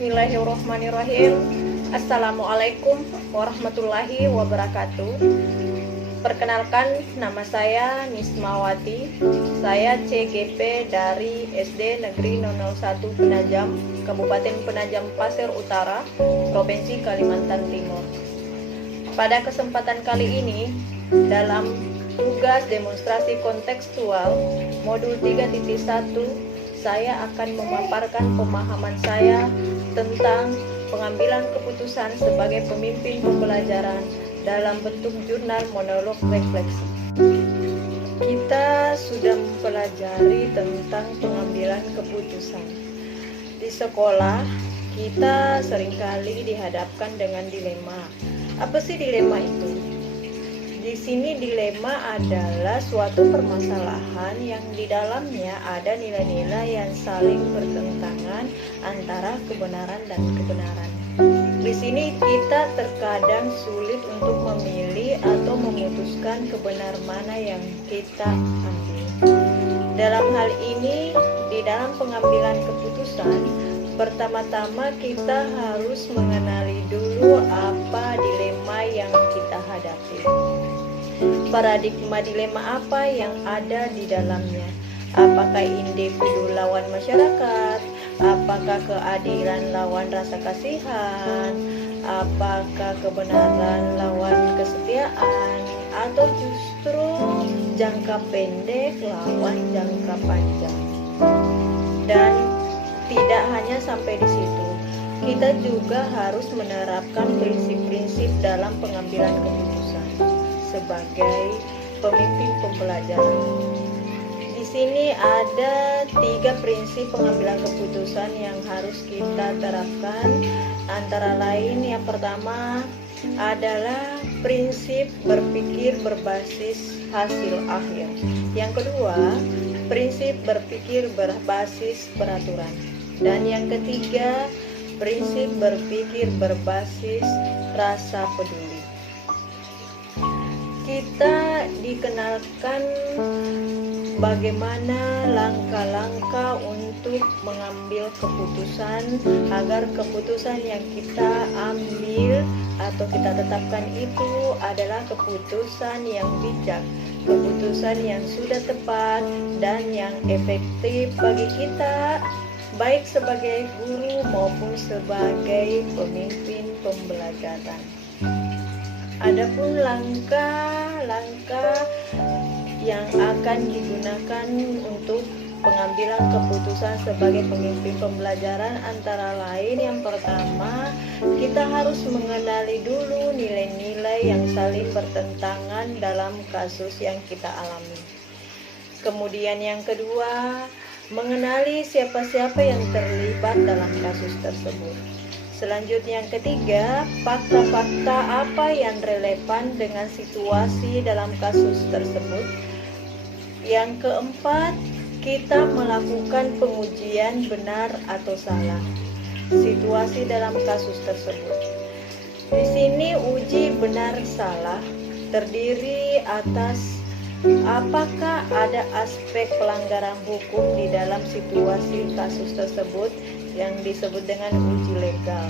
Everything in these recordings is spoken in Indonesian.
Bismillahirrahmanirrahim. Assalamualaikum warahmatullahi wabarakatuh. Perkenalkan, nama saya Nismawati. Saya CGP dari SD Negeri 001 Penajam, Kabupaten Penajam Pasir Utara, Provinsi Kalimantan Timur. Pada kesempatan kali ini, dalam tugas demonstrasi kontekstual modul 3.1, saya akan memaparkan pemahaman saya tentang pengambilan keputusan sebagai pemimpin pembelajaran dalam bentuk jurnal monolog refleksi. Kita sudah mempelajari tentang pengambilan keputusan. Di sekolah, kita seringkali dihadapkan dengan dilema. Apa sih dilema itu? Di sini dilema adalah suatu permasalahan yang di dalamnya ada nilai-nilai yang saling bertentangan antara kebenaran dan kebenaran. Di sini kita terkadang sulit untuk memilih atau memutuskan kebenar mana yang kita ambil. Dalam hal ini, di dalam pengambilan keputusan, pertama-tama kita harus mengenali dulu apa dilema yang kita hadapi. Paradigma dilema apa yang ada di dalamnya? Apakah individu lawan masyarakat? Apakah keadilan lawan rasa kasihan? Apakah kebenaran lawan kesetiaan? Atau justru jangka pendek lawan jangka panjang? Dan tidak hanya sampai di situ, kita juga harus menerapkan prinsip-prinsip dalam pengambilan keputusan sebagai pemimpin pembelajaran. Di sini ada 3 prinsip pengambilan keputusan yang harus kita terapkan. Antara lain, yang pertama adalah prinsip berpikir berbasis hasil akhir. Yang kedua, prinsip berpikir berbasis peraturan. Dan yang ketiga, prinsip berpikir berbasis rasa peduli. Kita dikenalkan bagaimana langkah-langkah untuk mengambil keputusan agar keputusan yang kita ambil atau kita tetapkan itu adalah keputusan yang bijak, keputusan yang sudah tepat dan yang efektif bagi kita, baik sebagai guru maupun sebagai pemimpin pembelajaran. Adapun langkah-langkah yang akan digunakan untuk pengambilan keputusan sebagai pemimpin pembelajaran antara lain, yang pertama, kita harus mengenali dulu nilai-nilai yang saling bertentangan dalam kasus yang kita alami. Kemudian yang kedua, mengenali siapa-siapa yang terlibat dalam kasus tersebut. Selanjutnya yang ketiga, fakta-fakta apa yang relevan dengan situasi dalam kasus tersebut. Yang keempat, kita melakukan pengujian benar atau salah situasi dalam kasus tersebut. Di sini uji benar salah terdiri atas apakah ada aspek pelanggaran hukum di dalam situasi kasus tersebut yang disebut dengan uji legal.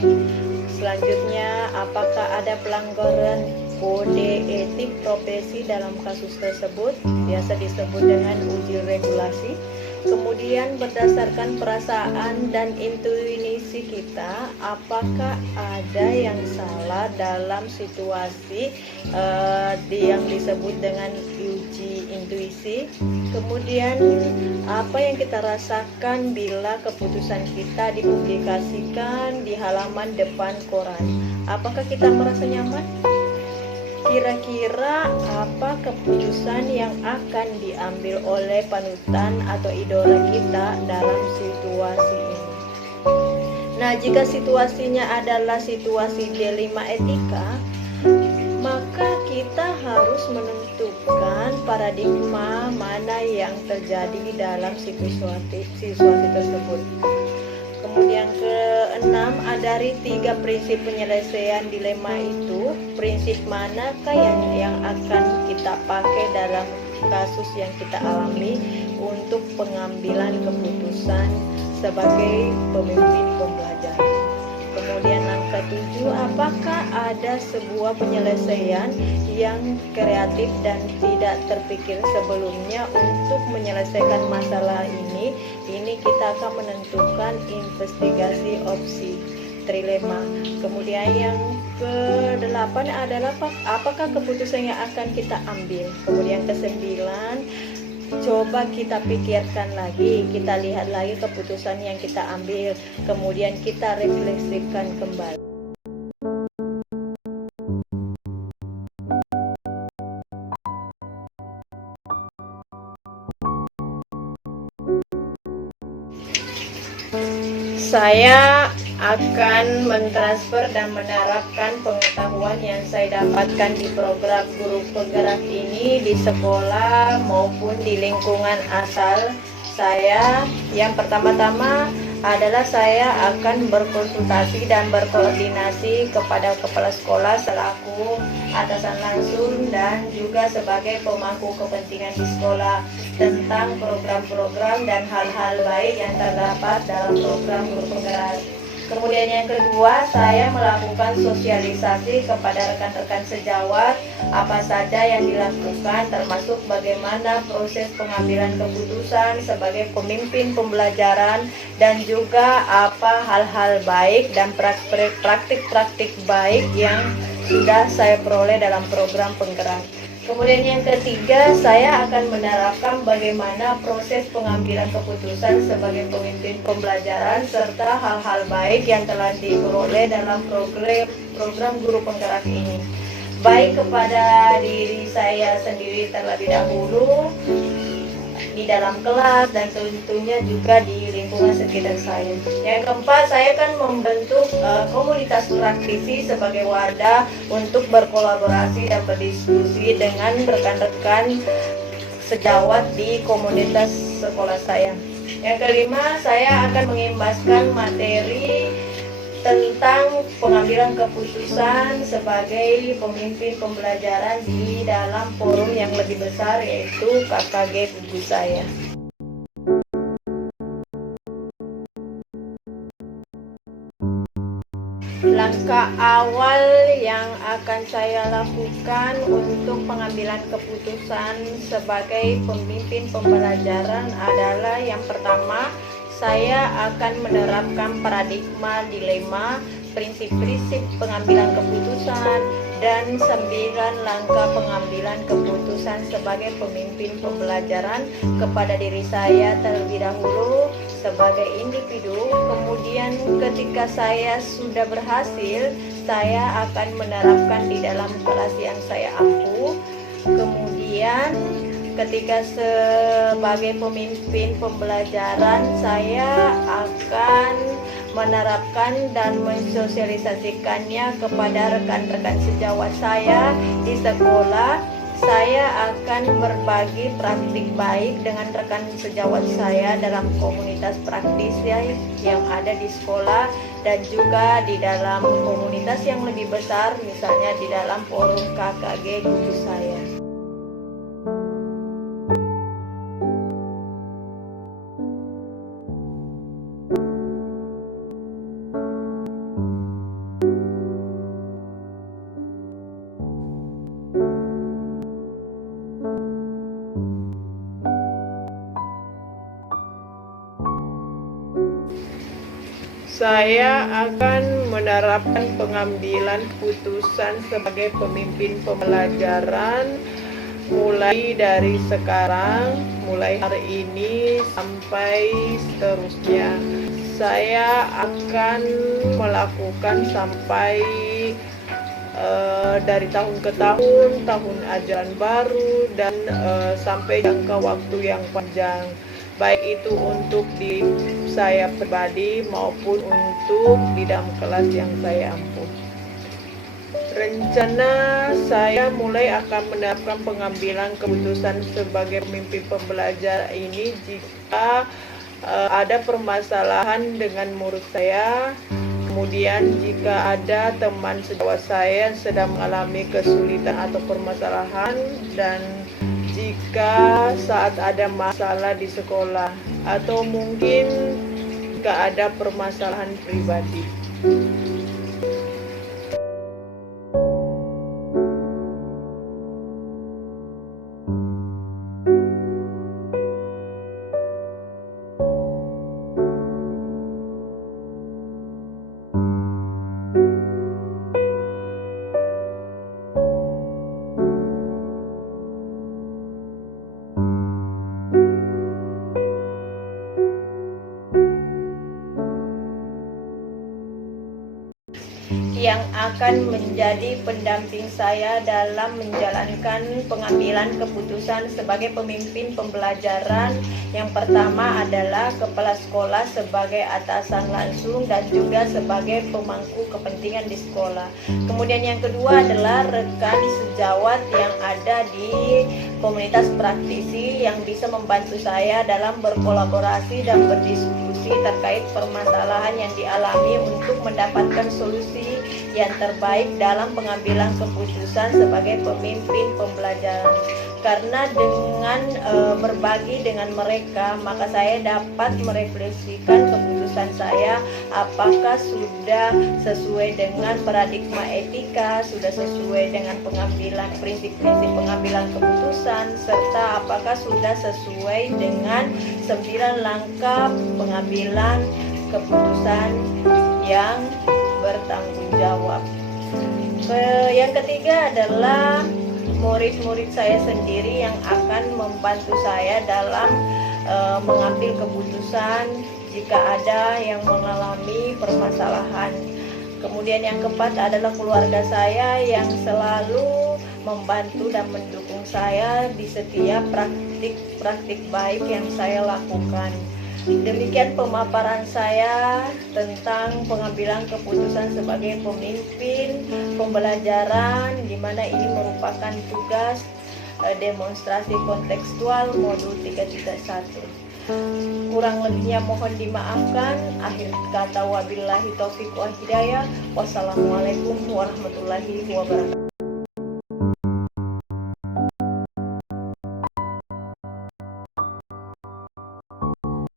Selanjutnya, apakah ada pelanggaran kode etik profesi dalam kasus tersebut, biasa disebut dengan uji regulasi. Kemudian berdasarkan perasaan dan intuisi kita, apakah ada yang salah dalam situasi yang disebut dengan uji intuisi. Kemudian apa yang kita rasakan bila keputusan kita dipublikasikan di halaman depan koran, apakah kita merasa nyaman? Kira-kira apa keputusan yang akan diambil oleh panutan atau idola kita dalam situasi ini? Nah, jika situasinya adalah situasi dilema etika, maka kita harus menentukan paradigma mana yang terjadi dalam situasi tersebut. Kemudian keenam, dari 3 prinsip penyelesaian dilema itu, prinsip manakah yang akan kita pakai dalam kasus yang kita alami untuk pengambilan keputusan sebagai pemimpin pembelajaran. Kemudian langkah 7, apakah ada sebuah penyelesaian yang kreatif dan tidak terpikir sebelumnya untuk menyelesaikan masalah ini? Ini kita akan menentukan investigasi opsi trilema. Kemudian yang ke-8 adalah apakah keputusan yang akan kita ambil. Kemudian ke-9, coba kita pikirkan lagi, kita lihat lagi keputusan yang kita ambil, kemudian kita refleksikan kembali. Saya akan mentransfer dan menerapkan pengetahuan yang saya dapatkan di program Guru Penggerak ini di sekolah maupun di lingkungan asal saya. Yang pertama-tama adalah saya akan berkonsultasi dan berkoordinasi kepada kepala sekolah selaku atasan langsung dan juga sebagai pemangku kepentingan di sekolah tentang program-program dan hal-hal baik yang terdapat dalam program Guru Penggerak. Kemudian yang kedua, saya melakukan sosialisasi kepada rekan-rekan sejawat apa saja yang dilakukan, termasuk bagaimana proses pengambilan keputusan sebagai pemimpin pembelajaran dan juga apa hal-hal baik dan praktik-praktik baik yang sudah saya peroleh dalam program penggerak. Kemudian yang ketiga, saya akan menerapkan bagaimana proses pengambilan keputusan sebagai pemimpin pembelajaran serta hal-hal baik yang telah diperoleh dalam program Guru Penggerak ini. Baik kepada diri saya sendiri terlebih dahulu, di dalam kelas dan tentunya juga di lingkungan sekitar saya. Yang keempat, saya akan membentuk komunitas praktisi sebagai wadah untuk berkolaborasi dan berdiskusi dengan rekan-rekan sejawat di komunitas sekolah saya. Yang kelima, saya akan mengimbaskan materi tentang pengambilan keputusan sebagai pemimpin pembelajaran di dalam forum yang lebih besar, yaitu KKG Buku Saya. Langkah awal yang akan saya lakukan untuk pengambilan keputusan sebagai pemimpin pembelajaran adalah yang pertama, saya akan menerapkan paradigma dilema, prinsip-prinsip pengambilan keputusan, dan 9 langkah pengambilan keputusan sebagai pemimpin pembelajaran kepada diri saya terlebih dahulu sebagai individu. Kemudian ketika saya sudah berhasil, saya akan menerapkan di dalam kelas yang saya ampu. Kemudian ketika sebagai pemimpin pembelajaran, saya akan menerapkan dan mensosialisasikannya kepada rekan-rekan sejawat saya di sekolah. Saya akan berbagi praktik baik dengan rekan sejawat saya dalam komunitas praktis yang ada di sekolah dan juga di dalam komunitas yang lebih besar, misalnya di dalam forum KKG Buku Saya. Saya akan menerapkan pengambilan keputusan sebagai pemimpin pembelajaran mulai dari sekarang, mulai hari ini sampai seterusnya. Saya akan melakukan sampai dari tahun ke tahun, tahun ajaran baru, dan sampai jangka waktu yang panjang. Baik itu untuk diri saya pribadi maupun untuk di dalam kelas yang saya ampu. Rencana saya mulai akan menerapkan pengambilan keputusan sebagai pemimpin pembelajaran ini jika ada permasalahan dengan murid saya. Kemudian jika ada teman sejawat saya yang sedang mengalami kesulitan atau permasalahan, dan jika saat ada masalah di sekolah atau mungkin jika ada permasalahan pribadi. yang akan menjadi pendamping saya dalam menjalankan pengambilan keputusan sebagai pemimpin pembelajaran. Yang pertama adalah kepala sekolah sebagai atasan langsung dan juga sebagai pemangku kepentingan di sekolah. Kemudian yang kedua adalah rekan sejawat yang ada di komunitas praktisi yang bisa membantu saya dalam berkolaborasi dan berdiskusi terkait permasalahan yang dialami untuk mendapatkan solusi yang terbaik dalam pengambilan keputusan sebagai pemimpin pembelajaran. Karena dengan berbagi dengan mereka, maka saya dapat merefleksikan keputusan saya apakah sudah sesuai dengan paradigma etika, sudah sesuai dengan pengambilan prinsip-prinsip pengambilan keputusan, serta apakah sudah sesuai dengan 9 langkah pengambilan keputusan yang bertanggung jawab. Yang ketiga adalah murid-murid saya sendiri yang akan membantu saya dalam mengambil keputusan jika ada yang mengalami permasalahan. Kemudian yang keempat adalah keluarga saya yang selalu membantu dan mendukung saya di setiap praktik baik yang saya lakukan. Demikian pemaparan saya tentang pengambilan keputusan sebagai pemimpin pembelajaran, di mana ini merupakan tugas demonstrasi kontekstual modul 3.1. Kurang lebihnya mohon dimaafkan. Akhir kata, wabillahi taufiq wa hidayah. Wassalamualaikum warahmatullahi wabarakatuh.